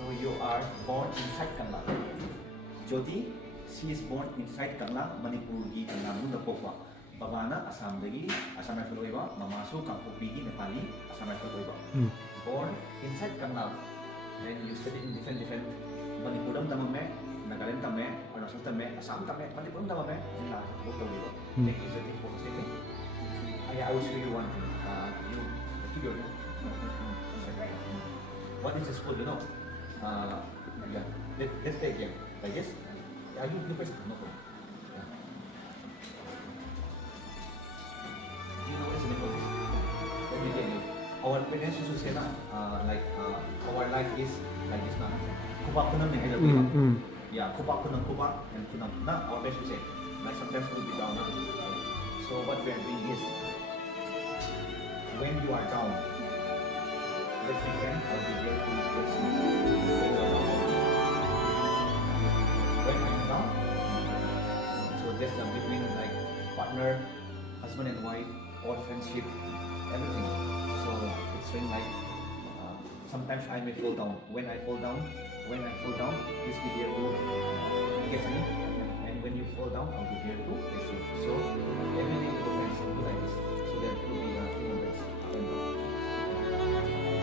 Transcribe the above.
So you are born inside Kangla. Jyoti, she is born inside Kangla, Manipur gi Kangla nu Mapok. Babana Assam dagi, Assam rifle oiba, Mamasu Kampupi gi Nepali, Assam rifle oiba. Born inside Kangla, and you study in different Manipuram tamame, Nagaland tame, Arunachal tame, Assam tame, Manipuram tamame, Sila boto oiba. Thank you for focusing. I will show you one thing. You figure. What is the school? You know? Yeah. Let's take game. Like this. Yeah, you press. No problem. Yeah. You know what's the name of this? Let me tell you. Our parents used to say na, our life is like this now. Khubak khunam nahi hai. Yeah, khubak and khunam. Na our parents used to say. Like sometimes we'll be down. So what we are doing is, when you are down, let's begin. I'll be here to get you. When I'm down, so there's a between like partner, husband and wife, or friendship, everything. So it's when like sometimes I may fall down. When I fall down, please be here to get me. And when you fall down, I'll be here to get you. So every day, friends, do like this.